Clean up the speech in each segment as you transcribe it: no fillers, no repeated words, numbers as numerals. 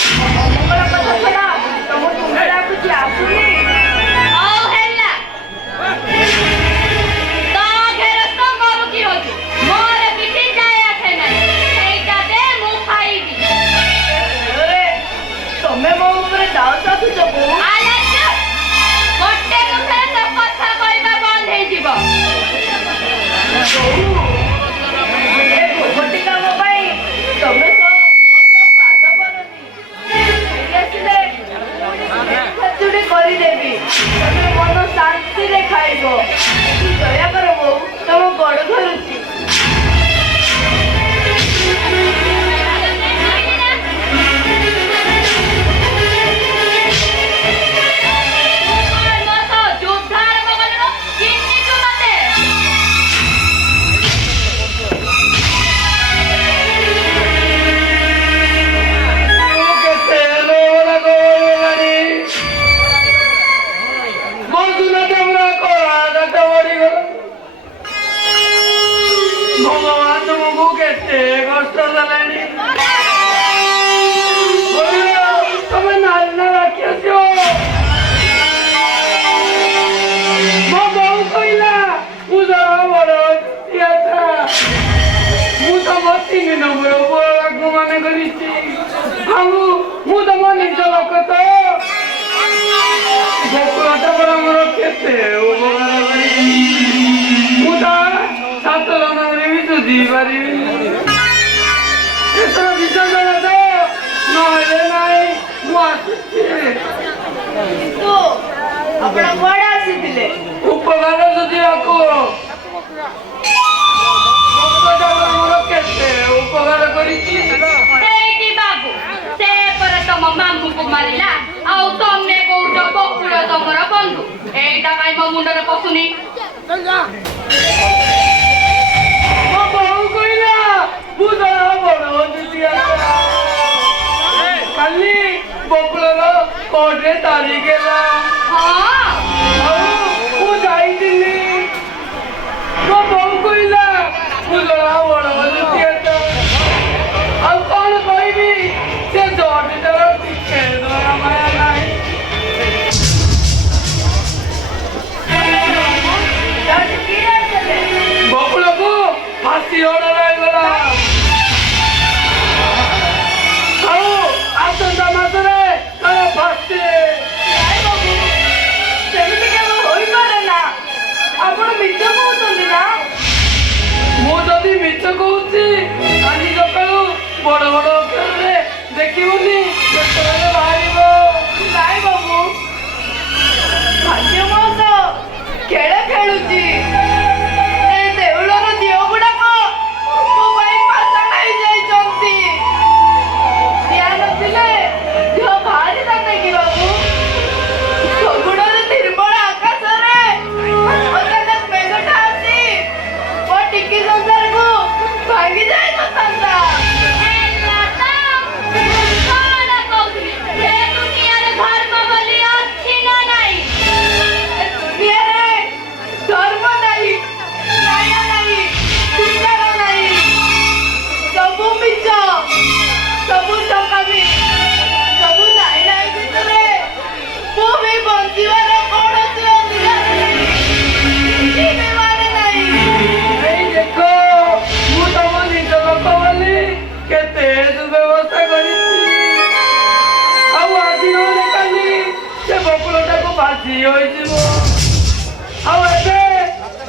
ଅମଙ୍ଗଳ କଥା ଛଡ଼ା ତମ ତୁଣ୍ଡରେ ଆଉ କିଛି ଆସୁନି। ହଉ ହେଲା ତ ଘେରସ୍ତ କରୁ କି ହଉଛୁ ମୋର କିଛି ଯାଏ ଆସେ ନାହିଁ। ସେଇଟା ଦେ ମୁଁ ଖାଇବି। ତମେ ମୋ ଉପରେ ଦାଉ ଚାଷୁଛ ବୋଉ। ଗୋଟେ ମୁଖରେ ତ କଥା କହିବା ବନ୍ଦ ହେଇଯିବ। ଏ ଗୋଟି କାମ ପାଇଁ ତମେ ପାଦ କରନି। ଆସିଲେ ଖେଚୁଡ଼ି କରିଦେବି। ତମେ ମନ ଶାନ୍ତିରେ ଖାଇବ। ଦୟା କର ବୋଉ ତମ ଗୋଡ଼ ଧରୁଛି। भगवान तुमको केते कष्ट देलेनी तमे नालना राखियो मो बहु कइला उजरा बड़ यात्रा मु तो मती नंबर बोला गुमाने करिछि हमु मु तो मन निज लोक तो गोकुलटा बड़ मोर केते उपकार करि मु तो सात जनरे भी सुधी पारिबी एथर विसर्जन दे नहेले नाई मु आसुछि तो ଆପଣ କୁଆଡ଼େ ଆସିଥିଲେ? ଉପକାର ସୁଧିବାକୁ ମୋର କେତେ ଉପକାର କରିଛି। ସେଇଠି ବାବୁ ସେ ପରେ ତମ ମାମୁଁକୁ ମାରିଲା ଆଉ ତମେ କହୁଛ ବକୁଳ ତମର ବନ୍ଧୁ। ଏଇଟା କାଇଁ ମୋ ମୁଣ୍ଡରେ ପଶୁନି। ମୋ ବୋଉ କହିଲା ବୁଧଳା ବଡ଼ ଦିଦିଆ କାଲି ବକୁଳର କୋର୍ଟରେ ତାରିଖ ହେଲା। ମୁଁ ଯାଇଥିଲି ମୋ ବୋଉ କହିଲା ବୁଧଳା ବଡ଼ ଦିଦିଆ ଆଉ କଣ କହିବି ସେ ଜଡ଼ିଟାର ଟିକେ ଦୟା ମାୟା ନାହିଁ। ବକୁଳକୁ फांसी ऑर्डर आइगला ଆଉ ଆସନ୍ତା ମାସରେ ତାର ଫାଶୀ। ସେମିତି କେବେ ହୋଇପାରେ ନା। ଆପଣ ମିଛ କହୁଛନ୍ତି ନା? ମୁଁ ଯଦି ମିଛ କହୁଛି କାଲି ସକାଳୁ ବଡ଼ ବଡ଼ ଅକ୍ଷରରେ ଦେଖିବୁନି ଯେତେବେଳେ ବାହାରିବ। ନାଇଁ ବାବୁ ଭାଗ୍ୟ ମୋ ସହ ଖେଳ ଖେଳୁଛି।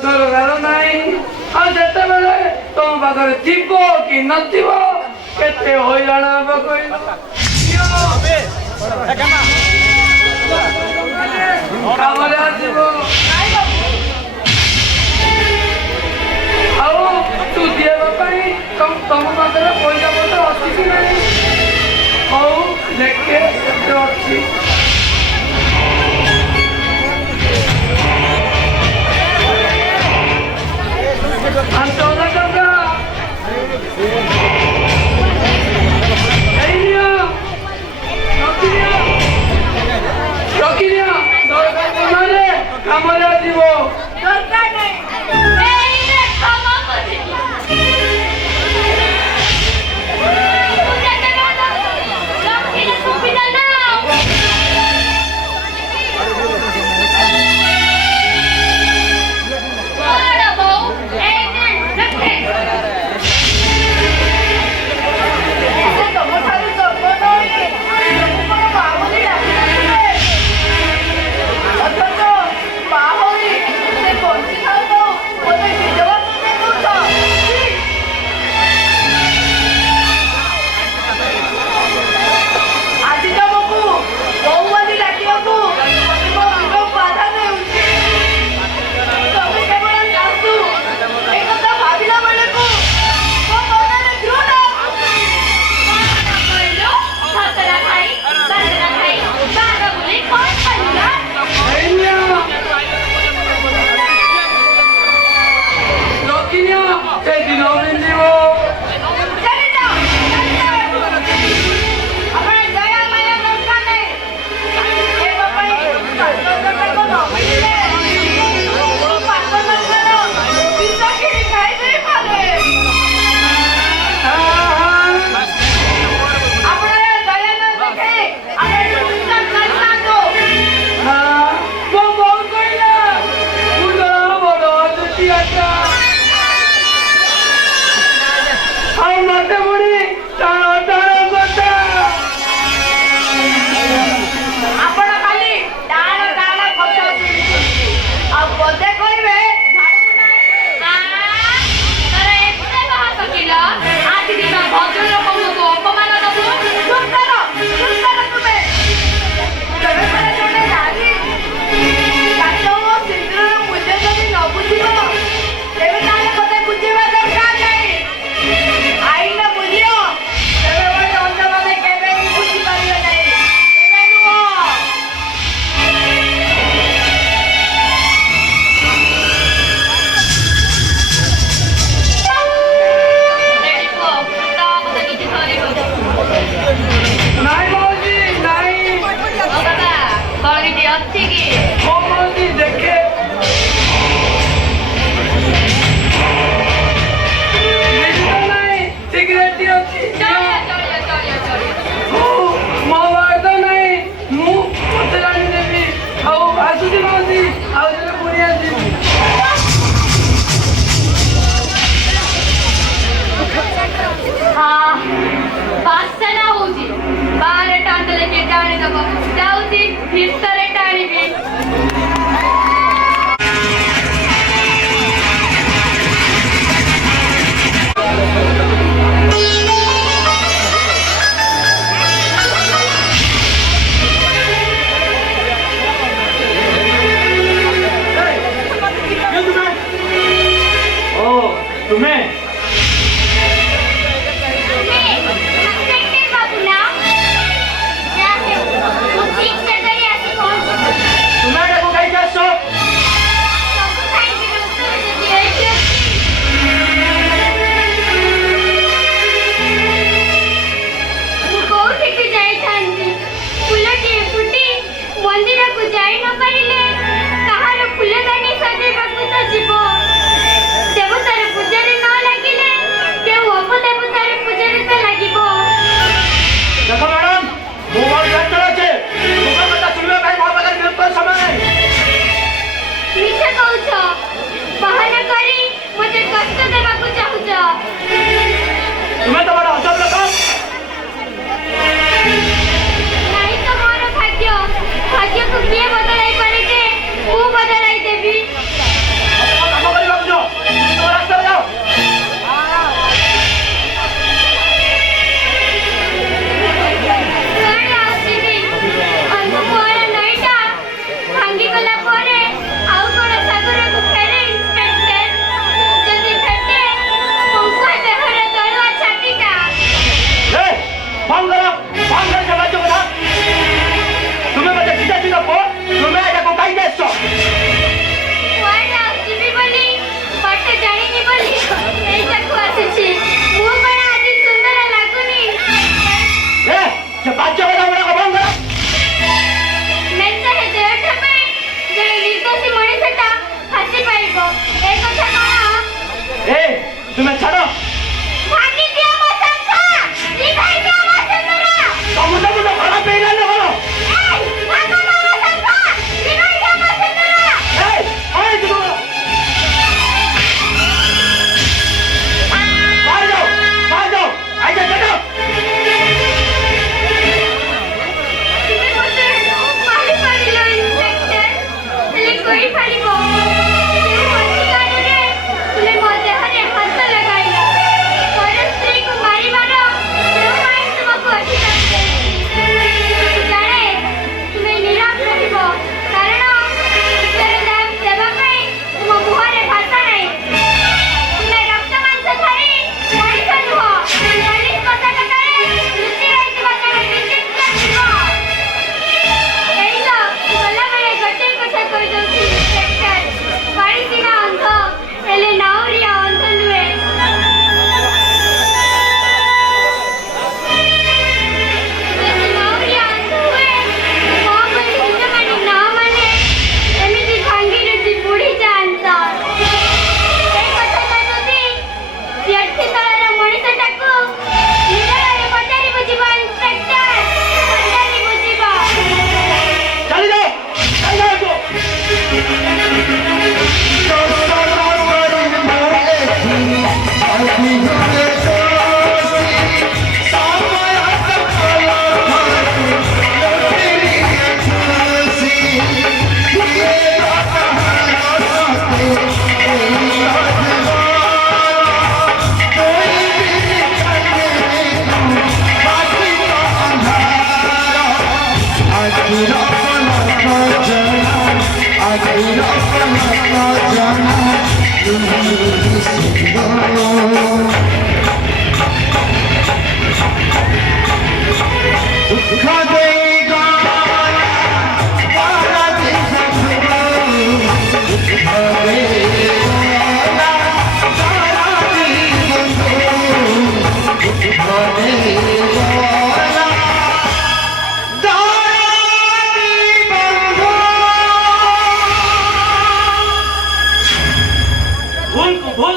ଦରକାର ନାହିଁ ଆଉ ଯେତେବେଳେ ତମ ପାଖରେ ଥିବ କି ନଥିବ କେତେ ହଇରାଣ ହେବ କହିଲ। କାମରେ ଆସିବ ଆଉ ସୁଧି ହେବା ପାଇଁ ତମ ପାଖରେ ପଇସା ପତ୍ର ଅଛି କି ନାହିଁ? ହଉ ଦେଖେ କେତେ ଅଛି। 5,000 ଟଙ୍କା। ରଖିନିଅ ଦରକାର କାମରେ ଆସିବ। ଦରକାର ନାହିଁ। ଆଉ ମତେ ପୁଣି ଟାଣ ଟାଣ କଥା। ଆପଣ ଖାଲି ଟାଣ ଟାଣ କଥା ଶୁଣିଛନ୍ତି ଆଉ ପଦେ କହିବେ ଛାଡ଼ିବୁ ନାହିଁ। ତୋର ଏତେ ସାହସ କିଲ ଆଜି ଦିନ ଭଦ୍ର ଲୋକଙ୍କୁ ତୁ ଅପମାନ ଦବୁ। ଚୁପ୍ କର ତୁମେ। ତେବେ ପରେ ଜଣେ ନାରୀ କାଚ ଓ ସିନ୍ଦୁରର ମୂଲ୍ୟ ଯଦି ନ ବୁଝିବ ତେବେ ତାହେଲେ ମୋତେ ବୁଝିବା ଦରକାର ନାହିଁ। ଆଇନର ମୂଲ୍ୟ ତେବେ ବୋଲି ଅନ୍ୟମାନେ କେବେ ବି ବୁଝିପାରିବେ ନାହିଁ। କେବେ ନୁହଁ। ରେଡି ପୁଅ ତୋ କଥା କିଛି ସରିବନି। ନାଇଁ ମାଉସୀ ନାଇଁ। ଓ ବାବା କଣ କିଛି ଅଛି କି? ହଁ ମାଉସୀ ଦେଖେ। କିଛି ତ ନାହିଁ, ସିଗାରେଟ ଅଛି। ହଉ, ମୋ ପାଖରେ ତ ନାହିଁ, ମୁଁ ପଛରେ ଆଣିଦେବି। ଆଉ ଆସୁଛି ମାଉସୀ, ଆଉ ଥରେ ପୁଣି ଆସିବି। ହଁ ବାସନା ହଉଛି ବାହାରେ ଟାଣିଦେଲେ କିଏ ଟାଣିଦବ। ଯାଉଛି ଭିତରେ ଟାଣିବି। ତୁମେ ତୁମେ ଏଟାକୁ ଖାଇକି ଆସ। କୋଉଠିକୁ ଯାଇଥାନ୍ତି? ଫୁଲଟିଏ ଫୁଟି ମନ୍ଦିରକୁ ଯାଇ ନ ପାରିଲେ କାହାର ଫୁଲଦାନୀ ସଜେଇବାକୁ ତ ଯିବ। ଦେବତାର ପୂଜାରେ ନ ଲାଗିଲେ କେଉଁ ଅପଦେବତାର ପୂଜାରେ ତ ଲାଗିବ। ଦେଖ ମ୍ୟାଡାମ, ମୁଁ ବହୁତ ବ୍ୟସ୍ତ ଅଛି। ତୁମ କଥା ଶୁଣିବା ପାଇଁ ମୋ ପାଖରେ ବିଲକୁଲ ସମୟ ନାହିଁ। ମିଛ କହୁଛ। ବାହାନା କରି ମୋତେ କଷ୍ଟ ଦେବାକୁ ଚାହୁଁଛ। ତୁମେ ତ ବଡ଼ ଅଜବ ଲୋକ। ନାହିଁ ତ ମୋର ଭାଗ୍ୟ। ଭାଗ୍ୟକୁ କିଏ ବଦଳାଇ ପାରେ ଯେ ମୁଁ ବଦଳାଇ ଦେବି। ତମେ କାମ କରିବାକୁ ଯାଅ, ତୁମ ରାସ୍ତାରେ ଯାଅ। କୁଆଡ଼େ ଆସିବି? ଅନ୍ଧପୁଅର ନଈଟା ଭାଙ୍ଗିଗଲା ପରେ ଆଉ କଣ ସାଗରକୁ ଫେରେ ଇନ୍ସପେକ୍ଟର? ଯଦି ଭେଟେ ପଙ୍କୁଆ ଦେହର ତଳୁଆ ଛାତିଟା। ବନ୍ଦ କର, ବନ୍ଦ କର ସମାଜ କଥା। ତୁମେ ମତେ ସିଧା ସିଧା କୁହ, ତୁମେ ଏଟାକୁ ଖାଇକି ଆସିଛ। କୁଆଡ଼େ ଆସିବି ବୋଲି ବାଟ ଜାଣିନି ବୋଲି ଏଇଟାକୁ ଆସିଛି। ମୁଁ କଣ ଆଜି ସୁନ୍ଦର ଲାଗୁନି? ସେ ବାଜ୍ୟ କଥା ଗୁଡ଼ାକ ବନ୍ଦ କର। ମେଞ୍ଚାଏ ଦେହଟା ପାଇଁ ଜଣେ ନିର୍ଦ୍ଦୋଷୀ ମଣିଷଟା ଫାଶୀ ପାଇବ ଏ କଥା କଣ? ତୁମେ ଛାଡ଼। ଭାଙ୍ଗି ଦିଅ ମୋ ଶଙ୍ଖ, ଲିଭାଇ ଦିଅ ମୋ ସିନ୍ଦୁର। ତମକୁ ତ ଖରାପ ହେଇଗଲେ ଭଲ। ଭାଙ୍ଗ ମୋ ଶଙ୍ଖ, ଲିଭାଇ ଦିଅ ମୋ ସିନ୍ଦୁର। ବାହାର ଯାଅ, ବାହାର ଯାଅ। ଆଇଜା ଚାଲ। ତୁମେ ମୋତେ ମାରିପାରିଲ ଇନ୍ସପେକ୍ଟର, ହେଲେ କହିପାରିବ କେଉଁ ଅଧିକାରରେ ତୁମେ ମୋ ଦେହରେ ହାତ ଲଗାଇଲ?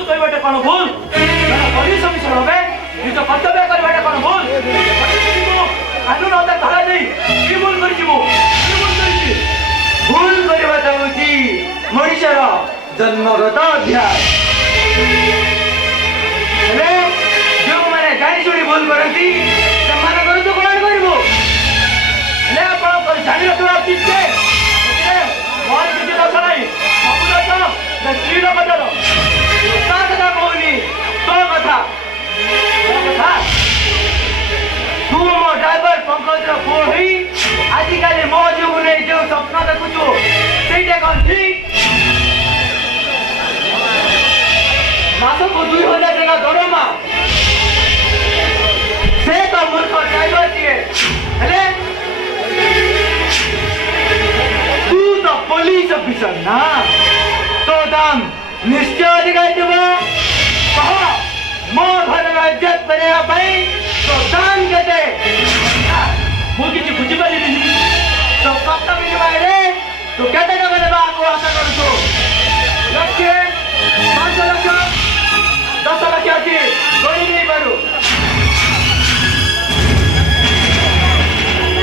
କହିବାଟା କ'ଣ ଭୁଲ? ଜଣେ ପୋଲିସ ଅଫିସର ଭାବେ ନିଜ କର୍ତ୍ତବ୍ୟ କରିବାଟା କ'ଣ ଭୁଲ? କାନୁନ ଅଧା ଧରା ଦେଇ କି ଭୁଲ କରିଛି ମୁଁ? କି ଭୁଲ କରିଛି? ଭୁଲ କରିବାଟା ହେଉଛି ମଣିଷର ଜନ୍ମଗତ ଅଭ୍ୟାସ। ହେଲେ ଯେଉଁମାନେ ଜାଣି ଶୁଣି ଭୁଲ କରନ୍ତି ସେମାନଙ୍କର ତ କ'ଣ କରିବୁ? ହେଲେ ଆପଣ ଜାଣି ରଖିବା ଉଚିତ ଯେ ଏଥିରେ ମୋର କିଛି ଦୋଷ ନାହିଁ। ସବୁ ଦୋଷ ସେ ସ୍ତ୍ରୀର କଥାର। ତା କଥା କହୁନି, ତୋ କଥା। ମୋ କଥା ତୁ ମୋ ଡ୍ରାଇଭର ପଙ୍କଜର ପୁଅ ହୋଇ ଆଜିକାଲି ମୋ ଯୋଗୁଁ ନେଇ ଯେଉଁ ସ୍ୱପ୍ନ ଦେଖୁଛୁ ସେଇଟା କ'ଣ ଠିକ? ମାସକୁ 2000 ଟଙ୍କା ଦରମା, ସେ ତ ମୂର୍ଖ ଡ୍ରାଇଭରଟିଏ। ହେଲେ ତୁ ତ ପୋଲିସ ଅଫିସର ନା, ତୋ ଦାମ ନିଶ୍ଚୟ ଅଧିକ ହେଇଥିବ। କହ, ମୋ ଘରର ଇଜ୍ଜତ କରିବା ପାଇଁ ତୋ ଦାମ କେତେ? ମୁଁ କିଛି ବୁଝିପାରିଲିନି। ତୋ କର୍ତ୍ତ ବିନିମୟରେ ତୁ କେତେ ଟଙ୍କା ଦେବାକୁ ଆଶା କରୁଛୁ? ଲକ୍ଷେ, 5 ଲକ୍ଷ, 10 ଲକ୍ଷ ଅଛି, କରି ଦେଇପାରୁ।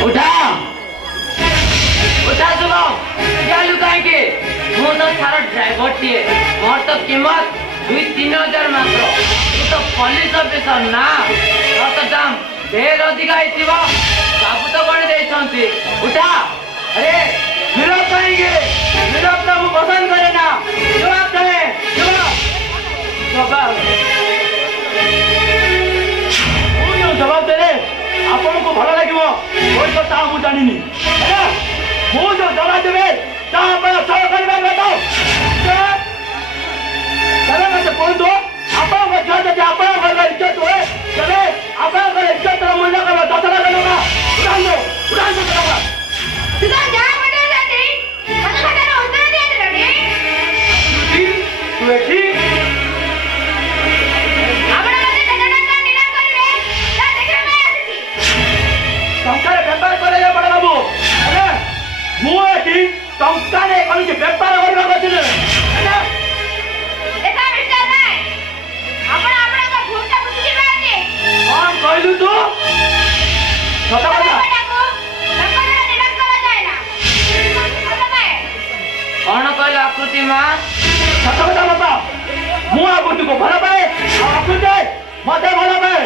ଉଠା ଉଠା ଶୁଭ, ଚାଲୁ କାହିଁକି? ମୁଁ ତ ଛାର ଡ୍ରାଇଭରଟିଏ, ମୋର ତ କିମତ 2-3 ହଜାର ମାତ୍ର। ତୁ ତ ପୋଲିସ ଅଫିସର ନା, ତୋର ତ ଦାମ ଢେର ଅଧିକା ହେଇଥିବ। ବାବୁ ତ ଗଣି ଦେଇଛନ୍ତି। ଉଠା। ଆରେ ବିରୋଧ କାହିଁକି? ବିରୋଧ ତ ମୁଁ ପସନ୍ଦ କରେ ନା। ଜବାବ ଦେ, ଜବାବ। ମୁଁ ଯେଉଁ ଜବାବ ଦେଲେ ଆପଣଙ୍କୁ ଭଲ ଲାଗିବ ହୁଏତ ତାହା ମୁଁ ଜାଣିନି। ହେଲା, ମୁଁ ଯେଉଁ ଜବାବ ଦେବେ ତାହା ଆପଣ ସହ କରିପାରିବେ ତ? ତେବେ ମୋତେ କୁହନ୍ତୁ, ଆପଣଙ୍କ ଝିଅ ଯଦି ଆପଣଙ୍କ ଘରର ଇଜ୍ଜତ ହୁଏ ତେବେ ଆପଣଙ୍କର ଇଜ୍ଜତର ମୂଲ୍ୟ କେବଳ 10 ଲକ୍ଷ ଟଙ୍କା। ଉଠାନ୍ତୁ, ଉଠାନ୍ତୁ ଟଙ୍କା। ତୁ ତ ଯାହା ପଚାରୁଛନ୍ତି ମତେ କଥାର ଉତ୍ତର ଦିଅନ୍ତୁନି। ତୁ ଏଠି ଆପଣ ମତେ କେତେ ଟଙ୍କା ନିଲାମ କରିବେ ତା ଦେଖିବା ପାଇଁ ଆସିଛି। ଟଙ୍କାରେ ବେପାର କରାଯାଏ ବଡ଼ ବାବୁ। ହେଲେ ମୁଁ ଏଠି ଟଙ୍କାରେ କୌଣସି ବେପାର କରିବାକୁ ଆସିଲି। ହେଲା, ଦେଖା ମିଷ୍ଟର ନାୟକ, ଆପଣ ଆପଣଙ୍କ ଭୁଲଟା ବୁଝିପାରୁଛନ୍ତି। କ'ଣ କହିଲୁ ତୁ? ସତ କଥା। ଟଙ୍କାଟାକୁ ଟଙ୍କାଟା ନିଲାମ କରାଯାଏ ନା। କ'ଣ କହିଲ ଆକୃତି ମା? ସତ କଥା ବାପା, ମୁଁ ଆକୃତିକୁ ଭଲ ପାଏ ଆଉ ଆକୃତି ମତେ ଭଲ ପାଏ।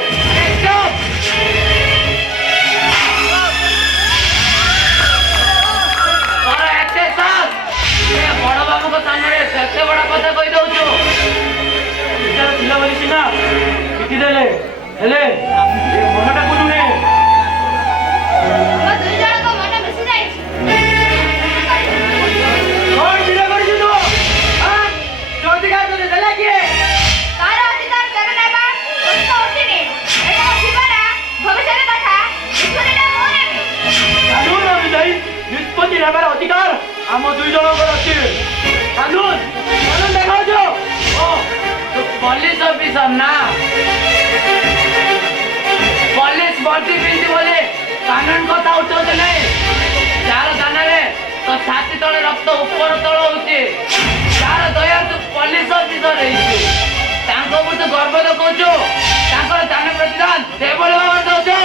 ତୋର ଏତେ ସାହସ, ଏ ବଡ଼ ବାବୁଙ୍କ ସାମ୍ନାରେ ସେତେ ବଡ଼ କଥା କହିଦଉଛୁ। ବିଚାର ଥିଲା ବୋଲି ସିନା ପିଟି ଦେଲେ, ହେଲେ ଏ ମନଟାକୁ ନୁହେଁ। ଆମ ଦୁଇ ଜଣଙ୍କ ମନ ମିଶି ଯାଇଛି। କ'ଣ ବିରୋଧ କରିଛୁ ତୁ? ହଁ? ତୋ ଅଧିକାର ତୋତେ ଦେଲା କିଏ? ତାର ଅଧିକାର କେବେ ନେବା ପ୍ରଶ୍ନ ଉଠିନି। ଏଇଟା ଥିବ ନା ଭବିଷ୍ୟତ କଥା ନିଷ୍ପତ୍ତିଟା ମୁଁ ନେବି। କାନୁନ ଅନୁଯାୟୀ ନିଷ୍ପତ୍ତି ନେବାର ଅଧିକାର ଆମ ଦୁଇ ଜଣଙ୍କର ଅଛି। କାନୁନ ଦେଖାଉଛୁ? ଓ, ତୁ ପୋଲିସ ଅଫିସର ନା? ପୋଲିସ ବର୍ଦ୍ଦି ପିନ୍ଧି ବୋଲି କାନୁନ କଥା ଉଠଉଛୁ ନାହିଁ। ଯାହାର ଦାନାରେ ତୋ ଛାତି ତଳେ ରକ୍ତ ଉପର ତଳ ହଉଛି, ଯାହାର ଦୟା ତୁ ପୋଲିସ ଅଫିସର ହେଇଛୁ, ତାଙ୍କ ଉପରେ ତୁ ଗର୍ବ ଦେଖାଉଛୁ, ତାଙ୍କର ଦାନ ପ୍ରତିଦାନ ସେଭଳି ଭାବରେ ଦଉଛୁ।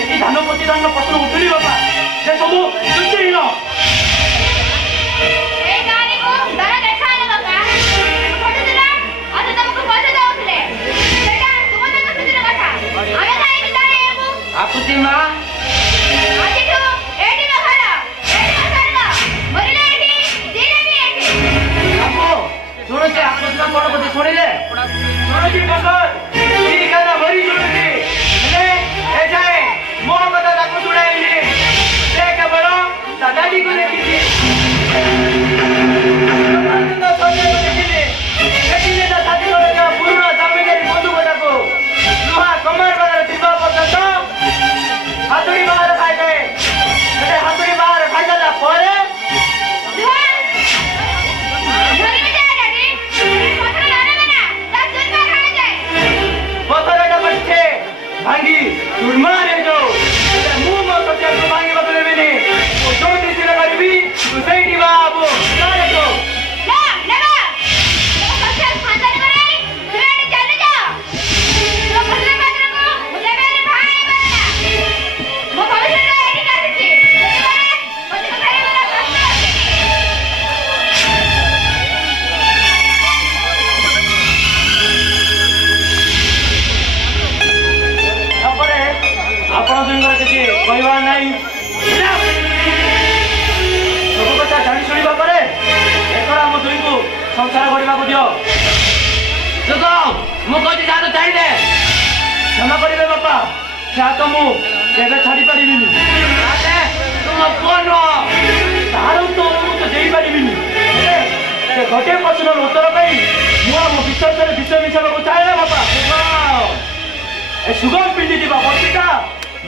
ଏଠି ଧାନ ପ୍ରତିଦାନର ପ୍ରଶ୍ନ ଉଠୁନି ବାପା, ସେ ସବୁ ଯୁକ୍ତିହୀନ। ଏଇ ଗାଡ଼ିକୁ ଦର ଦେଖାହେଲେ ବାପା। ଖଟୁଥିଲ, ଅଥଚ ତମକୁ ପଇସା ଦେଉଥିଲେ। ସେଇଟା ତୁମମାନଙ୍କ ଖୁସିର କଥା। ଆମେ କାହିଁକି ଜାଣିବୁ? ଆକୁତି ମା, ଆଜିଠୁ ଏଇଠି ମୋ ଘର, ଏଇଠି ମୋ ସ୍ୱର୍ଗ। ମରିଲେ ଏଇଠି, ଜିଇଲେ ବି ଏଇଠି। ବାବୁ ଶୁଣୁଛି ଆକୁତି ମା କ'ଣ କହୁଛି ଶୁଣିଲେ? ଶୁଣୁଛି ପଙ୍କଜ, ଠିକ କଥା ଭରି ଶୁଣୁଛି। ହେଲେ ଏ ଯାଏ ମୋ କଥା ତାକୁ ଶୁଣାଇନି। ସେ କେବଳ ତା ଦାଦିକୁ ଦେଖିଛି। ଦେଖିଲି ତା ଦାଦି ଥିବା ପୁରୁଣା ଜମିଦାରୀ ବନ୍ଧୁକଟାକୁ ଲୁହା କମାର ପାଖରେ ଥିବା ପର୍ଯ୍ୟନ୍ତ ହାତୁଡ଼ି ବାହାର ଖାଇଥାଏ। ହେଲେ ହାତୁଡ଼ି ବାହାର ଖାଇଦେଲା ପରେ ଧରିବେ ଯେ ଡାଡି, ପଥର ଧରିବେ ନା, ତା ଚୁନ ଖାଣାଯାଏ। କହିବା ନାହିଁ। ସବୁ କଥା ଜାଣି ଶୁଣିବା ପରେ ଏଥର ଆମ ଦୁଇଙ୍କୁ ସଂସାର କରିବାକୁ ଦିଅ। ସୁଗମ ମୁଁ କହୁଛି ଯାହା ତ ଛାଡ଼ିଦେ। କ୍ଷମା କରିବେ ବାପା, ଯାହା ତ ମୁଁ କେବେ ଛାଡ଼ି ପାରିବିନି। ତାହେଲେ ତୁ ମୋ ପୁଅ ନୁହଁ। ତାହାର ଉତ୍ତର ମୁଁ ତ ଦେଇପାରିବିନି। ହେଲେ ସେ ଗୋଟିଏ ପ୍ରଶ୍ନର ଉତ୍ତର ପାଇଁ ମୁଁ ଆମ ବିଶ୍ୱାସରେ ବିଷ ମିଶାଇବାକୁ ଚାହେଁ ନା ବାପା। ଏ ସୁଗମ ପିନ୍ଧିଥିବା ବର୍ତ୍ତିଟା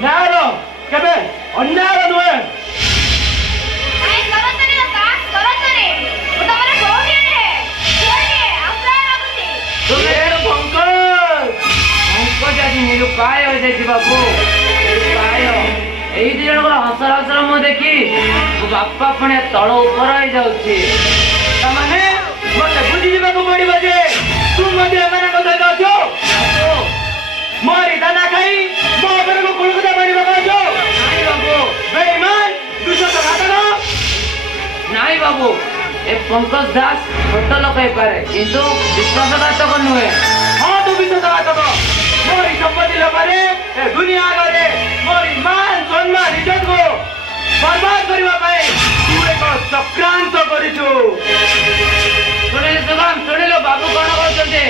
ନ୍ୟାୟର କେବେ ଅନ୍ୟାୟର ନୁହେଁ। ନାଇଁ କରନ୍ତନି ବାପା, କରନ୍ତନି। ମୁଁ ତମର ବୋହୂଟିଏ ନୁହେଁ, ଝିଅଟିଏ, ଆଶ୍ରୟ ମାଗୁଛି। ତୁମେ ପଙ୍କଜ ପଙ୍କଜ ଆଜି ନିରୁପାୟ ହୋଇଯାଇଛି ବାବୁ। ନିରୁପାୟ। ଏଇ ଦି ଜଣଙ୍କର ହସର ହସର ମୁଁ ଦେଖି ମୋ ବାପା ପୁଣି ତଳ ଉପର ହେଇଯାଉଛି। ତାମାନେ ମତେ ବୁଝିଯିବାକୁ ପଡିବ ଯେ ତୁ ମଧ୍ୟ ଏମାନଙ୍କ ସହିତ ଅଛୁ। ମୋରି ଦାନା ଖାଇ ମୋ ଉପରକୁ କୁଳକୁଟା ମାରିବାକୁ ଅଛୁ। ନାଇଁ ବାବୁ, ବେଇମାନ, ବିଶ୍ୱାସଘାତକ। ନାଇଁ ବାବୁ, ଏ ପଙ୍କଜ ଦାସ ଛୋଟ ଲୋକ ହେଇପାରେ କିନ୍ତୁ ବିଶ୍ୱାସଘାତକ ନୁହେଁ। ହଁ ତୁ ବିଶ୍ୱାସଘାତକ। ମୋରି ସମ୍ପତ୍ତି ଲୋଭରେ ଏ ଦୁନିଆ ଆଗରେ ମୋରି ମାନ ସମ୍ମାନ ଇଜ୍ଜତକୁ ବର୍ବାଦ କରିବା ପାଇଁ ତୁ ଏକ ଚକ୍ରାନ୍ତ କରିଛୁ। ଶୁଣିଲୁ ସୁଗମ, ଶୁଣିଲୁ ବାବୁ କଣ କହୁଛନ୍ତି?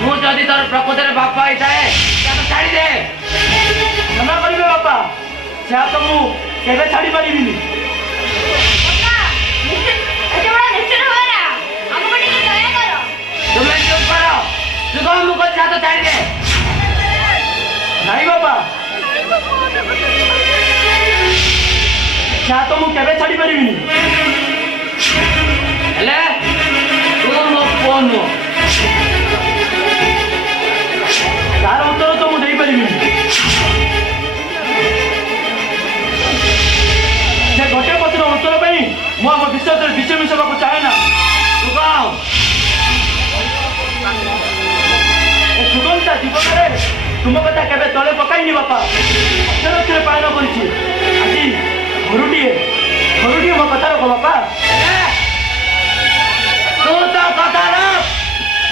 ମୁଁ ଯଦି ତୋର ପ୍ରକୃତରେ ବାପା ହେଇଥାଏ ତାକୁ ଛାଡ଼ିଦେ। କ୍ଷମା କରିବେ ବାପା, ଯାହା ତ ମୁଁ କେବେ ଛାଡ଼ି ପାରିବିନି। ବାପା, ଏତେ ବଡ଼ ନିଷ୍ଠୁର ହୁଅ ନା। ଆମକୁ ଟିକେ ଦୟା କର। ତୁମେ ଚୁପ୍ କର। ସୁଗମ ମୁଁ କହୁଛି ଯାହା ତ ଛାଡ଼ିଦେ। ନାଇଁ ବାପା, ଯାହା ତ ମୁଁ କେବେ ଛାଡ଼ି ପାରିବିନି। ହେଲେ ତୁ ମୋ ପୁଅ ନୁହଁ। ତାର ଉତ୍ତର ତ ମୁଁ ଦେଇପାରିବିନି। ସେ ଗୋଟିଏ ପଛର ଉତ୍ତର ପାଇଁ ମୁଁ ଆମ ବିଶ୍ୱାସରେ ବିଷ ମିଶାଇବାକୁ ଚାହେଁ ନା। ସୁଗମ ଏ ସୁଗମତା ଜୀବନରେ ତୁମ କଥା କେବେ ତଳେ ପକାଇନି ବାପା। ଅକ୍ଷର ଅକ୍ଷରେ ପାଳନ କରିଛି। ଆଜି ଘରୁଟିଏ ମୋ କଥା ରଖ ବାପା। ତୁ ତ କଥା ରଖ,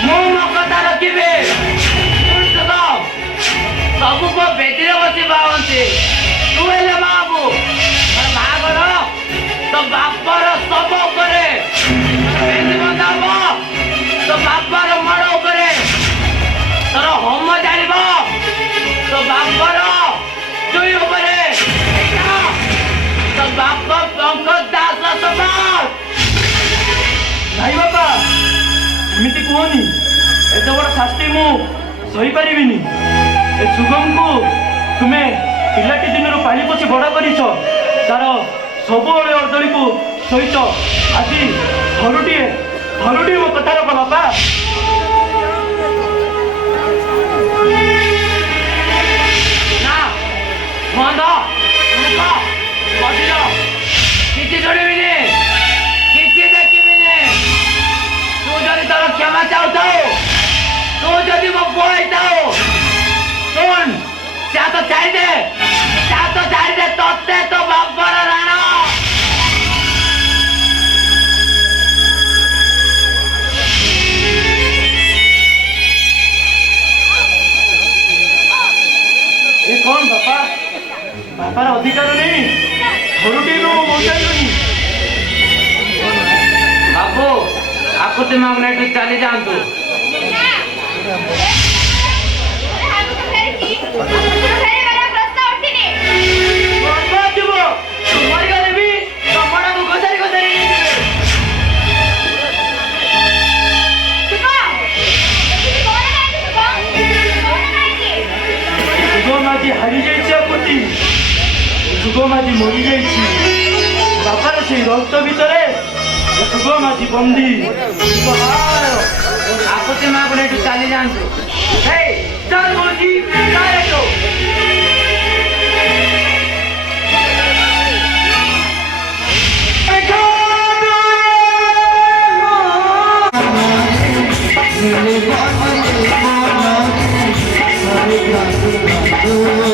ମୁଁ ମୋ କଥା ରଖିବି। ସୁଗମ ସବୁ ପୁଅ ବେଦିରେ ବସି ବାହନ୍ତି, ତୁ ହେଲେ ବାବୁ। ବାହାଘର ତୋ ବାପର ଶବ ଉପରେ ବେଦି ବନ୍ଧା ହବ। ତୋ ବାପର ମଡ଼ ଉପରେ ତୋର ହୋମ ଜାଣିବ। ତୋ ବାପର ଚୁଇ ଉପରେ ତୋ ବାପ ପଙ୍କଜ ଦାସ ସମାଜ। ନାଇଁ ବାପା, ଏମିତି କୁହନି। ଏତେ ବଡ଼ ଶାସ୍ତି ମୁଁ ସହିପାରିବିନି। ଏ ସୁଗମକୁ ତୁମେ ପିଲାଟି ଦିନରୁ ପାଳି ପୋଷି ବଡ଼ କରିଛ। ତାର ସବୁବେଳେ ଅର୍ଦ୍ଦଳିକୁ ସହିତ ଆଜି ଥରୁଟିଏ ମୋ କଥା ରଖ ବାପା। ନା ବନ୍ଧ ମୁଖ ବଧିର କିଛି ଶୁଣିବିନି, କିଛି ଦେଖିବିନି। ତୁ ଯଦି ତୋର କ୍ଷମା ଚାହୁଁଥାଉ, ତୁ ଯଦି ମୋ ପୁଅ ହେଇଥାଉ, ଶୁଣ ଚା ତ ଛାଡ଼ିଦେ, ଚା ତ ଛାଡ଼ିଦେ। ତତେ ତୋ ବାପର ରାଣ। ଏ କ'ଣ ବାପା, ବାପାର ଅଧିକାର ନେଇ ଥରୁଟିଏ ବି ମୁଁ ବଞ୍ଚାଇଲୁନି। ବାବୁ ଆକୁତି ମାଗୁନା ଏଠୁ ଚାଲି ଯାଆନ୍ତୁ। ନା। ଆମକୁ ଫେରିକି ଫେରିବାର ପ୍ରଶ୍ନ ଉଠିନି। ବର୍ବାଦ ଯିବ। ତୁ ମରିଗଲେ ବି ତୋ ମଡ଼କୁ ଗୋଦାରି ଗୋଦାରି ନେଇଯିବେ। ସୁଗମ, ଦେଖିକି କଣ କାହିଁକି ସୁଗମ? କଣ କାହିଁକି? ସୁଗମ ଆଜି ହାରିଯାଇଛି ଆକୁତି। ସୁଗମ ଆଜି ମରିଯାଇଛି। ବାପାର ସେଇ ରକ୍ତ ଭିତରେ ସୁଗମ ଆଜି ବନ୍ଦୀ। ଆକୁତି ମାଗୁନା ଏଠୁ ଚାଲି ଯାଆନ୍ତୁ। ହେଇ ଚାଲ ବୋଲୁଛି, ଚାଲ ଏଠୁ। Thank you.